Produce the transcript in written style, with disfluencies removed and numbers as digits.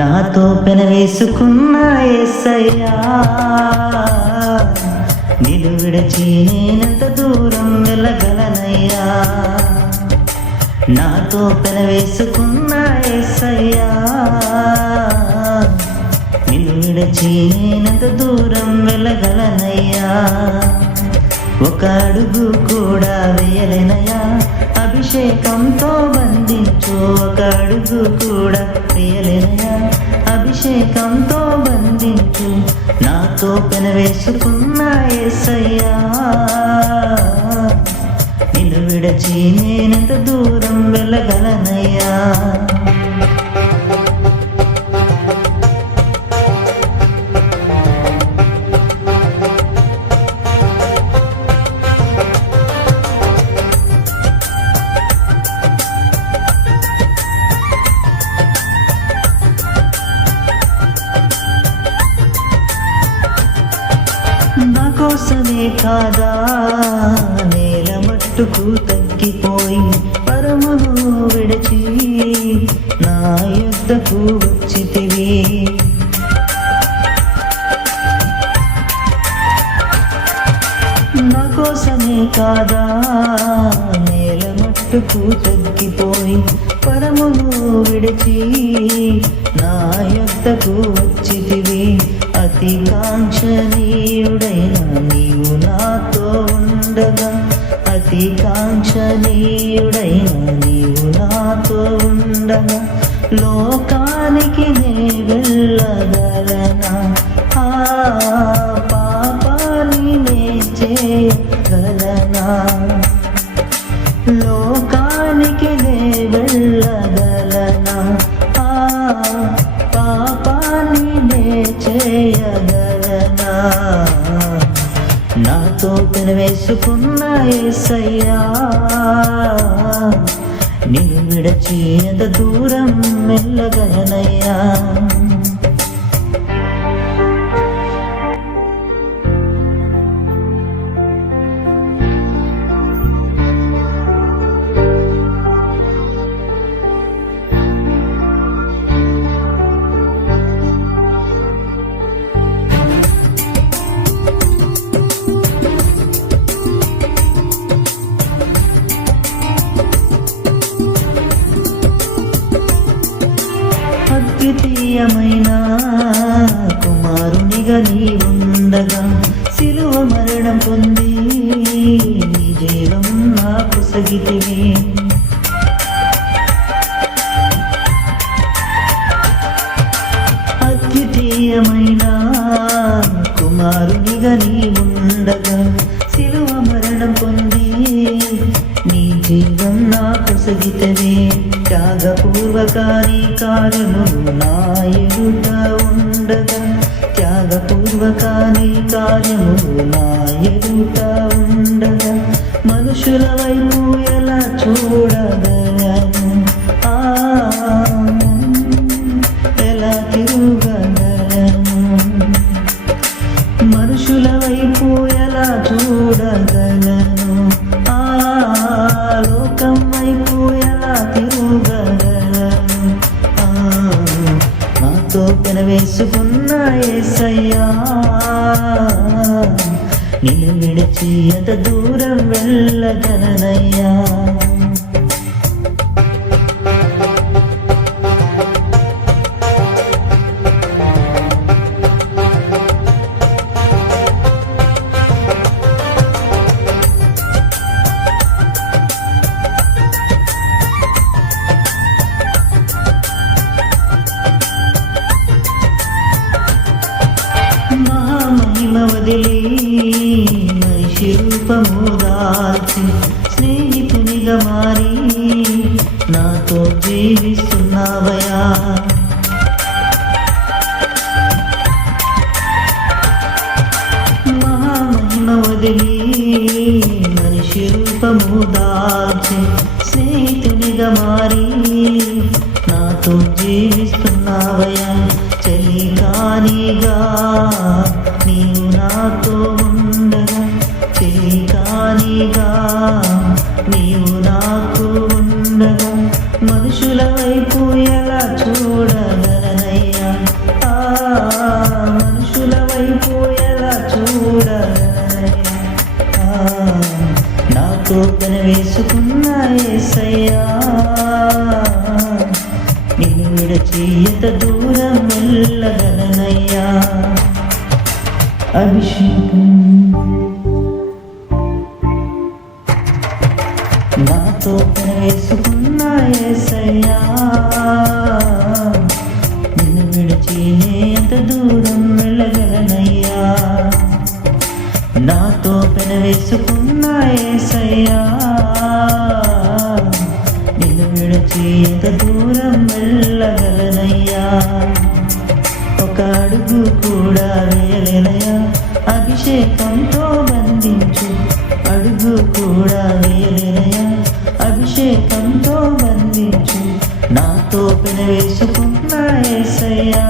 నాతో పెనవేసుకున్న యేసయ్యా, నిన్ను విడిచి నేనెంత దూరం వెళ్ళగలనయ్యా. నాతో పెనవేసుకున్న యేసయ్యా, నిన్ను విడిచి నేనెంత దూరం వెళ్ళగలనయ్యా. ఒక అడుగు కూడా వేయలేనయ్యా, అభిషేకంతో బంధించు. ఒక అడుగు కూడా వేయలేనయ్యా, అభిషేకంతో బంధించు. నాతో పెనవేసుకున్న యేసయ్యా, నిన్ను విడిచి నేనెంత దూరం వెళ్ళగలనయ్యా. నా కోసమే కాదా నేల మట్టుకు తగ్గిపోయి పరమును విడిచి నా యుద్ధకు వచ్చితివి. నా కోసమే కాదా నేల మట్టుకు తగ్గిపోయి పరమును విడిచి నా యుద్ధకు వచ్చితివి. అతి కాంక్షణీయుడైన నీవు నాతో ఉండగా, అతి కాంక్షణీయుడైన నీవు నాతో ఉండగా, లోకానికి నే వెళ్ళగలనా? ఆ పాపాన్ని నే చేయగలనా? లోకానికి నే వెళ్ళగలనా? ఆ పాపాన్ని నే చేయగలనా? నాతో పెనవేసుకున్న యేసయ్యా, నిన్ను విడిచి ఎంత దూరం వెళ్ళగలనయ్యా. అద్వితీయమైన కుమారునిగా నీ ఉండగా, సిలువ మరణం పొంది నీ జీవం నాకు సగితివి. అద్వితీయమైన కుమారునిగా నీ ఉండగా, సిలువ మరణం పొంది నీ జీవం నాకు సగితివి. త్యాగపూర్వకాని కార్యములు నా ఎదుట ఉండగా, త్యాగపూర్వకాని కార్యములు నా ఎదుట ఉండగా, మనుషుల వైపు ఎలా చూడగలను? ఎలా తిరుగగలను? మనుషుల వైపు ఎలా చూడగలను? లోకం వైపు ఎలా తిరుగగలను? నాతో పెనవేసుకున్న యేసయ్యా, నిన్ను విడిచి ఎంత దూరం వెళ్ళగలనయ్యా. వదిలి మనిషి రూపము దాల్చి స్నేహితునిగా మారి నాతో జీవిస్తున్నావయా. మహామహిమ వదిలి మనిషి రూపము దాల్చి స్నేహితునిగా మారి నాతో జీవిస్తున్నావయా. చలికానిగా నీవు నాతో ఉండగా, చలికానిగా నీవు నాకు ఉండగా, మనుషుల వైపు ఎలా చూడగలనయ్యా. నాతో పెన వేసుకున్న యేసయ్యా నిన్ను విడిచి ఎంత దూరం వెళ్ళగలనయ్యా. అభిషేకం నాతో పెన వేసుకున్న యేసయ్యా నిన్ను విడిచి ఎంత దూరం వెళ్ళగలనయ్యా. నాతో పెన వేసుకున్న యేసయ్యా నిన్ను విడిచి ఎంత దూరం వెళ్ళగలనయ్యా. ఒక అడుగు కూడా వేయలేనయ్యా, అభిషేకంతో బంధించు. అడుగు కూడా వేయలేనయ్యా, అభిషేకంతో బంధించు. నాతో పెన వేసుకున్న యేసయ్యా